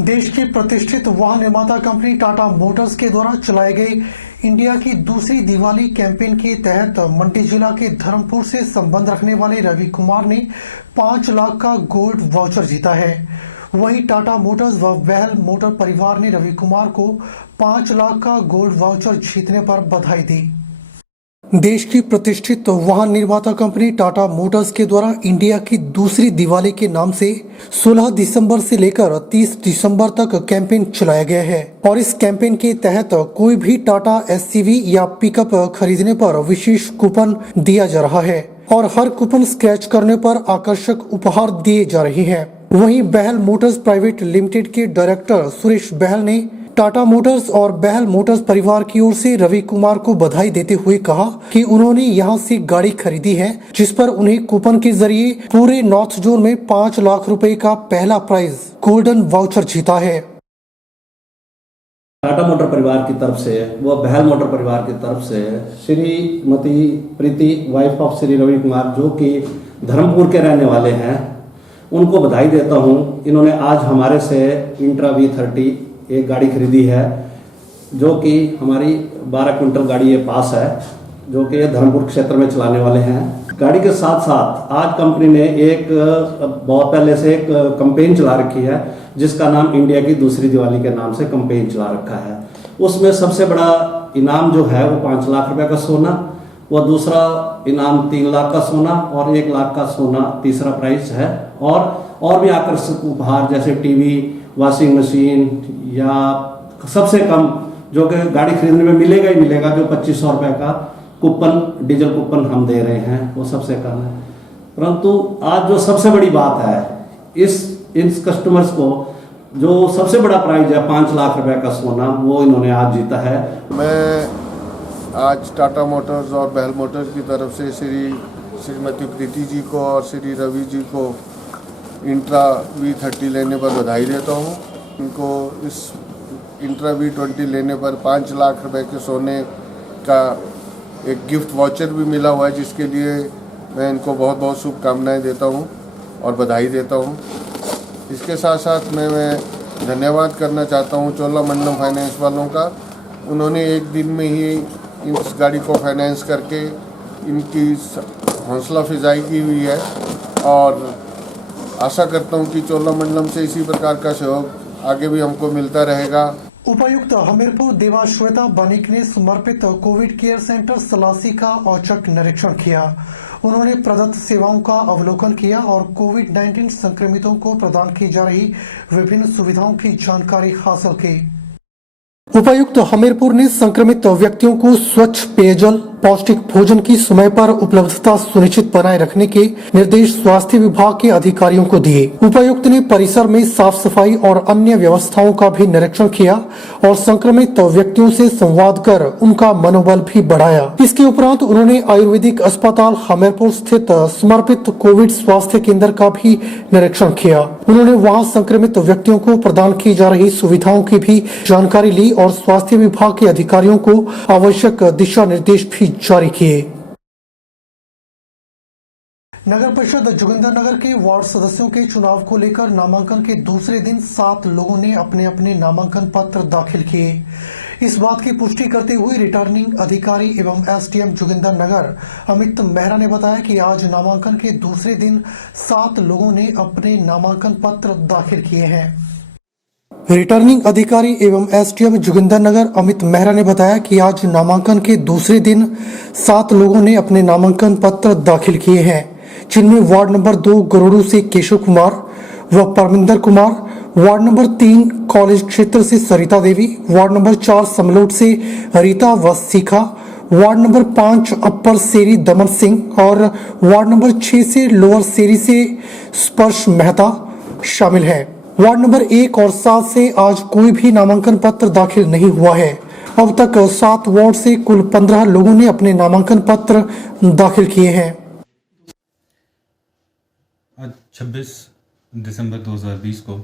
देश की प्रतिष्ठित वाहन निर्माता कंपनी टाटा मोटर्स के द्वारा चलाए गए इंडिया की दूसरी दिवाली कैंपेन के तहत मंडी जिला के धर्मपुर से संबंध रखने वाले रवि कुमार ने 5 लाख का गोल्ड वाउचर जीता है। वहीं टाटा मोटर्स व बहल मोटर परिवार ने रवि कुमार को 5 लाख का गोल्ड वाउचर जीतने पर बधाई दी। देश की प्रतिष्ठित वाहन निर्माता कंपनी टाटा मोटर्स के द्वारा इंडिया की दूसरी दिवाली के नाम से 16 दिसंबर से लेकर 30 दिसंबर तक कैंपेन चलाया गया है और इस कैंपेन के तहत कोई भी टाटा एससीवी या पिकअप खरीदने पर विशेष कूपन दिया जा रहा है और हर कूपन स्क्रैच करने पर आकर्षक उपहार दिए जा रहे हैं। वहीं बहल मोटर्स प्राइवेट लिमिटेड के डायरेक्टर सुरेश बहल ने टाटा मोटर्स और बहल मोटर्स परिवार की ओर से रवि कुमार को बधाई देते हुए कहा कि उन्होंने यहां से गाड़ी खरीदी है जिस पर उन्हें कूपन के जरिए पूरे नॉर्थ जोन में 5 लाख रुपए का पहला प्राइज गोल्डन वाउचर जीता है। टाटा मोटर परिवार की तरफ से व बहल मोटर परिवार की तरफ से श्रीमती प्रीति वाइफ ऑफ श्री रवि कुमार जो कि धर्मपुर के रहने वाले हैं उनको बधाई देता हूं। इन्होंने आज हमारे से इंट्रा V30 एक गाड़ी खरीदी है जो कि हमारी 12 क्विंटल गाड़ी ये पास है जो कि धर्मपुर क्षेत्र में चलाने वाले हैं। गाड़ी के साथ साथ आज कंपनी ने एक बहुत पहले से एक कैंपेन चला रखी है जिसका नाम इंडिया की दूसरी दिवाली के नाम से कैंपेन चला रखा है। उसमें सबसे बड़ा इनाम जो है वो 5 लाख रुपए का सोना, व दूसरा इनाम 3 लाख का सोना और 1 लाख का सोना तीसरा प्राइज है और भी आकर्षक उपहार जैसे टीवी, वॉशिंग मशीन या सबसे कम जो कि गाड़ी खरीदने में मिलेगा ही मिलेगा जो 2500 रुपए का कूपन डीजल कूपन हम दे रहे हैं वो सबसे कम है। परंतु आज जो सबसे बड़ी बात है इन कस्टमर्स को जो सबसे बड़ा प्राइज है 5 लाख रुपए का सोना वो इन्होंने आज जीता है। मैं आज टाटा मोटर्स और बहल मोटर्स की तरफ से श्रीमती प्रीति जी को और श्री रवि जी को इंट्रा V30 लेने पर बधाई देता हूँ। इनको इस इंट्रा V20 लेने पर 5 लाख रुपए के सोने का एक गिफ्ट वाउचर भी मिला हुआ है जिसके लिए मैं इनको बहुत बहुत शुभकामनाएं देता हूँ और बधाई देता हूँ। इसके साथ साथ मैं धन्यवाद करना चाहता हूँ चोलामंडलम फाइनेंस वालों का। उन्होंने एक दिन में ही इस गाड़ी को फाइनेंस करके इनकी हौसला अफजाई की हुई है और आशा करता हूं कि चोलामंडलम से इसी प्रकार का सहयोग आगे भी हमको मिलता रहेगा। उपायुक्त हमीरपुर देवाश्वेता बनिक ने समर्पित कोविड केयर सेंटर सलासी का औचक निरीक्षण किया। उन्होंने प्रदत्त सेवाओं का अवलोकन किया और कोविड-19 संक्रमितों को प्रदान की जा रही विभिन्न सुविधाओं की जानकारी हासिल की। उपायुक्त हमीरपुर ने संक्रमित व्यक्तियों को स्वच्छ पेयजल, पौष्टिक भोजन की समय पर उपलब्धता सुनिश्चित बनाए रखने के निर्देश स्वास्थ्य विभाग के अधिकारियों को दिए। उपायुक्त ने परिसर में साफ सफाई और अन्य व्यवस्थाओं का भी निरीक्षण किया और संक्रमित व्यक्तियों से संवाद कर उनका मनोबल भी बढ़ाया। इसके उपरांत उन्होंने आयुर्वेदिक अस्पताल हमीरपुर स्थित समर्पित कोविड स्वास्थ्य केंद्र का भी निरीक्षण किया। उन्होंने वहां संक्रमित व्यक्तियों को प्रदान की जा रही सुविधाओं की भी जानकारी ली और स्वास्थ्य विभाग के अधिकारियों को आवश्यक दिशा निर्देश भी जारी किए। नगर परिषद जोगिंदरनगर के वार्ड सदस्यों के चुनाव को लेकर नामांकन के दूसरे दिन 7 लोगों ने अपने अपने नामांकन पत्र दाखिल किए। इस बात की पुष्टि करते हुए रिटर्निंग अधिकारी एवं एसडीएम जोगिंदरनगर अमित मेहरा ने बताया कि आज नामांकन के दूसरे दिन 7 लोगों ने अपने नामांकन पत्र दाखिल किए हैं। रिटर्निंग अधिकारी एवं एसडीएम जोगिंदरनगर अमित मेहरा ने बताया कि आज नामांकन के दूसरे दिन 7 लोगों ने अपने नामांकन पत्र दाखिल किए हैं, जिनमें वार्ड नंबर 2 गरुड़ू से केशव कुमार व Parminder Kumar, ward number 3 college क्षेत्र से सरिता देवी, वार्ड नंबर 4 समलोट से रीता व शिखा, वार्ड नंबर 5 अपर सेरी दमन सिंह और वार्ड नंबर 6 से लोअर सेरी से स्पर्श मेहता शामिल है। वार्ड नंबर 1 और 7 से आज कोई भी नामांकन पत्र दाखिल नहीं हुआ है। अब तक 7 वार्ड से कुल 15 लोगों ने अपने नामांकन पत्र दाखिल किए हैं। आज 26 दिसंबर 2020 को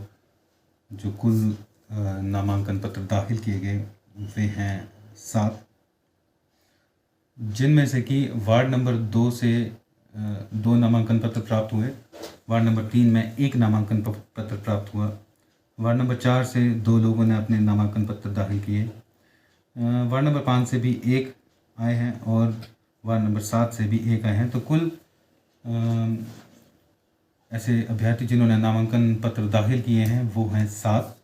जो कुल नामांकन पत्र दाखिल किए गए वे हैं 7, जिनमें से कि वार्ड नंबर 2 से 2 नामांकन पत्र प्राप्त हुए, वार्ड नंबर 3 में 1 नामांकन पत्र प्राप्त हुआ, वार्ड नंबर 4 से 2 लोगों ने अपने नामांकन पत्र दाखिल किए। वार्ड नंबर 5 से भी 1 आए हैं और वार्ड नंबर 7 से भी 1 आए हैं। तो कुल ऐसे अभ्यर्थी जिन्होंने नामांकन पत्र दाखिल किए हैं वो हैं 7,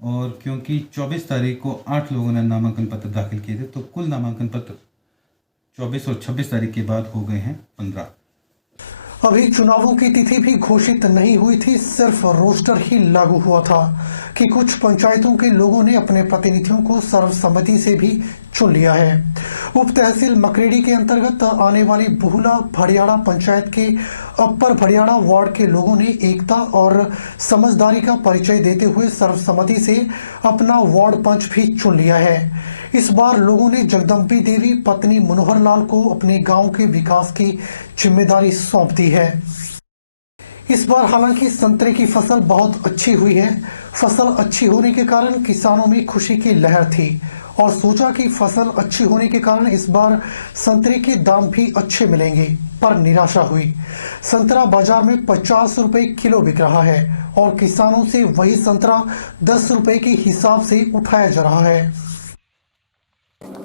और क्योंकि 24 तारीख को 8 लोगों ने नामांकन पत्र दाखिल किए थे, तो कुल नामांकन पत्र 24 और 26 तारीख के बाद हो गए हैं 15। अभी चुनावों की तिथि भी घोषित नहीं हुई थी, सिर्फ रोस्टर ही लागू हुआ था कि कुछ पंचायतों के लोगों ने अपने प्रतिनिधियों को सर्वसम्मति से भी चुन लिया है। उप तहसील मकरेड़ी के अंतर्गत आने वाली बुहला भड़ियाड़ा पंचायत के अपर भड़ियाड़ा वार्ड के लोगों ने एकता और समझदारी का परिचय देते हुए सर्वसम्मति से अपना वार्ड पंच भी चुन लिया है। इस बार लोगों ने जगदम्बी देवी पत्नी मनोहर लाल को अपने गांव के विकास की जिम्मेदारी सौंप दी है। इस बार हालांकि संतरे की फसल बहुत अच्छी हुई है। फसल अच्छी होने के कारण किसानों में खुशी की लहर थी और सोचा कि फसल अच्छी होने के कारण इस बार संतरे के दाम भी अच्छे मिलेंगे, पर निराशा हुई। संतरा बाजार में 50 रुपए किलो बिक रहा है और किसानों से वही संतरा 10 रुपए के हिसाब से उठाया जा रहा है।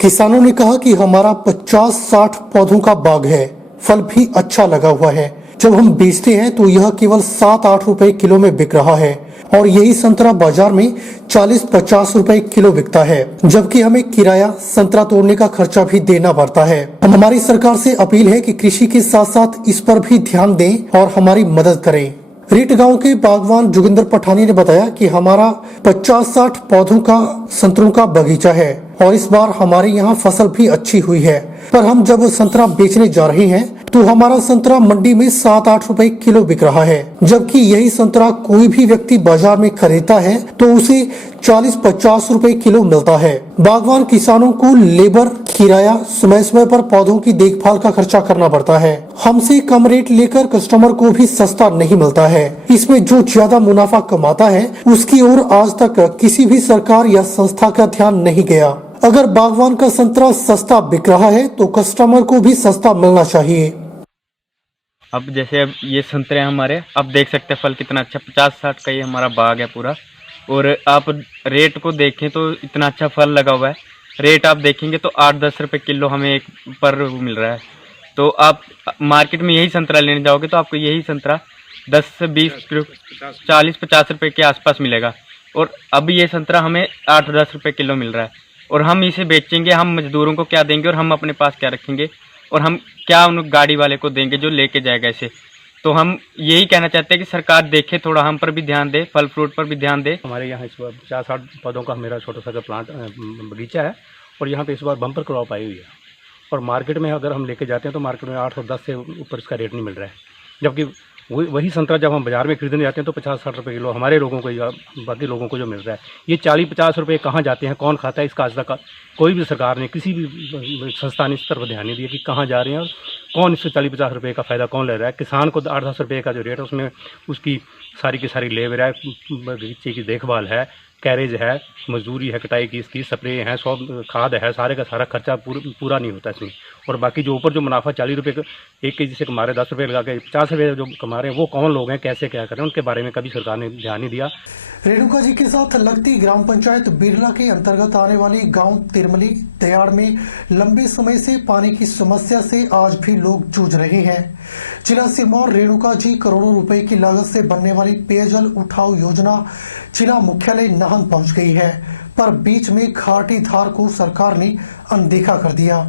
किसानों ने कहा कि हमारा 50-60 पौधों का बाग है, फल भी अच्छा लगा हुआ है। जब हम बेचते हैं तो यह केवल 7-8 रुपए किलो में बिक रहा है और यही संतरा बाजार में 40-50 रुपए किलो बिकता है, जबकि हमें किराया संतरा तोड़ने का खर्चा भी देना पड़ता है। हमारी सरकार से अपील है कि कृषि के साथ साथ इस पर भी ध्यान दें और हमारी मदद करें। रीट गांव के बागवान जोगिंदर पठानी ने बताया कि हमारा 50-60 पौधों का संतरों का बगीचा है और इस बार हमारे यहाँ फसल भी अच्छी हुई है, पर हम जब संतरा बेचने जा रहे हैं तो हमारा संतरा मंडी में 7-8 रुपए किलो बिक रहा है, जबकि यही संतरा कोई भी व्यक्ति बाजार में खरीदता है तो उसे 40-50 रुपए किलो मिलता है। बागवान किसानों को लेबर, किराया, समय समय पर पौधों की देखभाल का खर्चा करना पड़ता है। हमसे कम रेट लेकर कस्टमर को भी सस्ता नहीं मिलता है। इसमें जो ज्यादा मुनाफा कमाता है उसकी ओर आज तक किसी भी सरकार या संस्था का ध्यान नहीं गया। अगर बागवान का संतरा सस्ता बिक रहा है तो कस्टमर को भी सस्ता मिलना चाहिए। अब जैसे अब ये संतरे हमारे, अब देख सकते हैं फल कितना अच्छा, 50-60 का ये हमारा बाग है पूरा। और आप रेट को देखें तो इतना अच्छा फल लगा हुआ है। रेट आप देखेंगे तो 8-10 रुपए किलो हमें एक पर मिल रहा है। तो आप मार्केट में यही संतरा लेने जाओगे तो आपको यही संतरा 10 से 20, 40-50 रुपए के आसपास मिलेगा। और अब ये संतरा हमें 8-10 रुपए किलो मिल रहा है और हम इसे बेचेंगे, हम मजदूरों को क्या देंगे और हम अपने पास क्या रखेंगे और हम क्या उन गाड़ी वाले को देंगे जो लेके जाएगा इसे। तो हम यही कहना चाहते हैं कि सरकार देखे, थोड़ा हम पर भी ध्यान दे, फल फ्रूट पर भी ध्यान दे। हमारे यहाँ इस बार 50-60 पौधों का मेरा छोटा सा प्लांट बगीचा है और यहाँ पे इस बार बम्पर क्रॉप आई हुई है। और मार्केट में अगर हम लेके जाते हैं तो मार्केट में 8 और 10 से ऊपर इसका रेट नहीं मिल रहा है, जबकि वही संतरा जब हम बाज़ार में खरीदने जाते हैं तो 50-60 रुपये किलो हमारे लोगों को या बाकी लोगों को जो मिल रहा है, ये 40-50 रुपये कहाँ जाते हैं, कौन खाता है, इसका आज तक कोई भी सरकार ने, किसी भी संस्था ने इस तरफ ध्यान नहीं दिया कि कहाँ जा रहे हैं और कौन इससे 40-50 रुपये का फ़ायदा कौन ले रहा है। किसान को 8-10 रुपये का जो रेट है उसमें उसकी सारी की सारी लेबर है, बगीचे की देखभाल है, कैरेज है, मजदूरी है, कटाई की, इसकी स्प्रे है, सब खाद है, सारे का सारा खर्चा पूरा नहीं होता इसमें। और बाकी जो ऊपर जो मुनाफा 40 रुपये एक केजी से कमा रहे, 10 रुपये लगा के 50 रुपये जो कमा रहे हैं, वो कौन लोग हैं, कैसे क्या करें, उनके बारे में कभी सरकार ने ध्यान नहीं दिया। रेणुका जी के साथ लगती ग्राम पंचायत बिरला के अंतर्गत आने वाली गांव तिरमली दयाड़ में लंबे समय से पानी की समस्या से आज भी लोग जूझ रहे हैं। जिला सिरमौर रेणुका जी करोड़ों रुपए की लागत से बनने वाली पेयजल उठाव योजना जिला मुख्यालय नाहन पहुंच गई है, पर बीच में घाटी धार को सरकार ने अनदेखा कर दिया।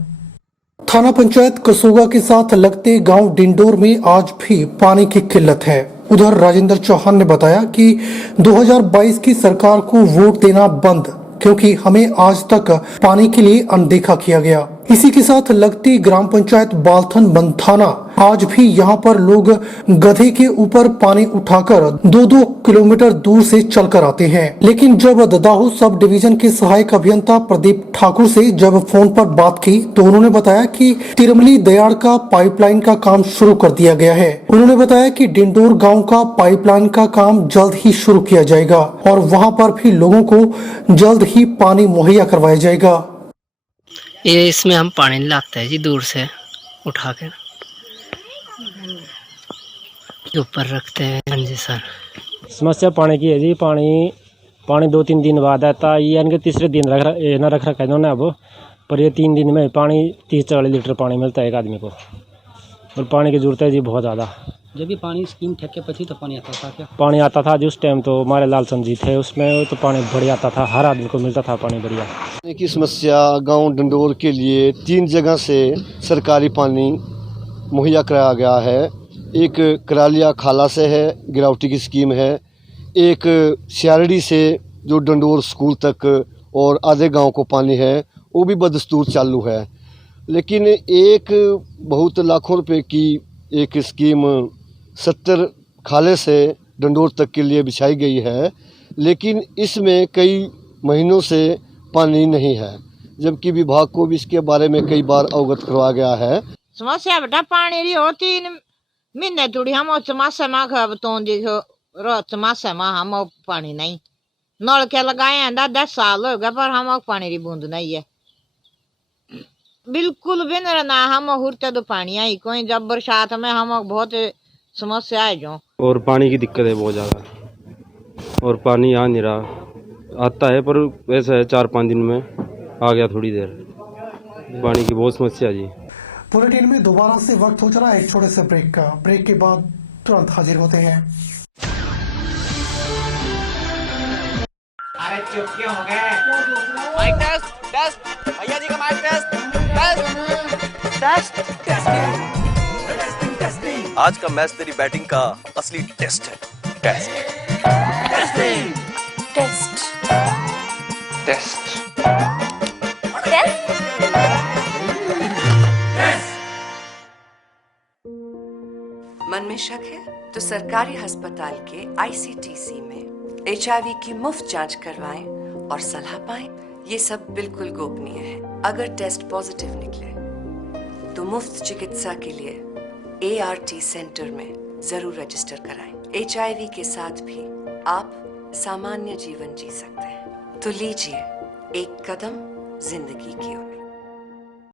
थाना पंचायत कसोगा के साथ लगते गांव डिंडोर में आज भी पानी की किल्लत है। उधर राजेंद्र चौहान ने बताया कि 2022 की सरकार को वोट देना बंद, क्योंकि हमें आज तक पानी के लिए अनदेखा किया गया। इसी के साथ लगती ग्राम पंचायत बालथन बंथाना, आज भी यहाँ पर लोग गधे के ऊपर पानी उठाकर 2-2 किलोमीटर दूर से चलकर आते हैं। लेकिन जब ददाहू सब डिवीजन के सहायक अभियंता प्रदीप ठाकुर से जब फोन पर बात की तो उन्होंने बताया कि तिरमली दयाड़ का पाइपलाइन का काम शुरू कर दिया गया है। उन्होंने बताया कि डिंडोर गाँव का पाइपलाइन का काम जल्द ही शुरू किया जाएगा और वहाँ पर भी लोगों को जल्द ही पानी मुहैया करवाया जाएगा। ये इसमें हम पानी लाते हैं जी, दूर से उठा कर ऊपर रखते हैं। हाँ जी सर। समस्या पानी की है जी, पानी पानी 2-3 दिन बाद आता, ये यानी कि तीसरे दिन रख रखा है इन्होंने अब, पर ये 3 दिन में पानी 30-40 लीटर पानी मिलता है एक आदमी को, और पानी की जरूरत है जी बहुत ज़्यादा। जब ये पानी स्कीम ठेके पर थी तो पानी आता था क्या? पानी आता था जिस टाइम तो हमारे लाल जी थे उसमें, तो पानी बढ़िया आता था, हर आदमी को मिलता था पानी बढ़िया। की समस्या गांव डंडोर के लिए 3 जगह से सरकारी पानी मुहैया कराया गया है। एक करालिया खाला से है, गिरावटी की स्कीम है, एक सियारडी से जो डंडोर स्कूल तक और आधे गांव को पानी है वो भी बदस्तूर चालू है। लेकिन एक बहुत लाखों रुपए की एक स्कीम 70 खाले से डंडोर तक के लिए बिछाई गई है, लेकिन इसमें कई महीनों से पानी नहीं है, जबकि विभाग को भी इसके बारे में कई बार अवगत करवाया गया है। समस्या बेटा पानी री हो 3 महीने थोड़ी हम चमासे में खब तो देखो रो चमासे में हम पानी नहीं, नल के लगाए हैं 10 साल हो गए पर हम पानी री बूंद नहीं है, बिल्कुल भी नहीं ना हम हुरते तो पानी आई कोई, जब बरसात में हम बहुत समस्या है जो, और पानी की दिक्कत है बहुत ज़्यादा, और पानी आ नहीं रहा, आता है पर ऐसा है 4-5 दिन में आ गया, थोड़ी देर, पानी की बहुत समस्या जी। बुलेटिन में दोबारा से वक्त हो चला एक छोटे से ब्रेक का। ब्रेक के बाद तुरंत हाजिर होते हैं। अरे चुप क्यों हो गए? माइक टेस्ट टेस्ट भैया जी का mike test test test test. आज का मैच तेरी बैटिंग का असली टेस्ट है। टेस्ट टेस्टिंग टेस्ट टेस्ट मन में शक है तो सरकारी अस्पताल के ICTC में HIV की मुफ्त जांच करवाएं और सलाह पाएं। ये सब बिल्कुल गोपनीय है। अगर टेस्ट पॉजिटिव निकले तो मुफ्त चिकित्सा के लिए ART सेंटर में जरूर रजिस्टर कराएं। HIV के साथ भी आप सामान्य जीवन जी सकते हैं, तो लीजिए एक कदम जिंदगी की ओर।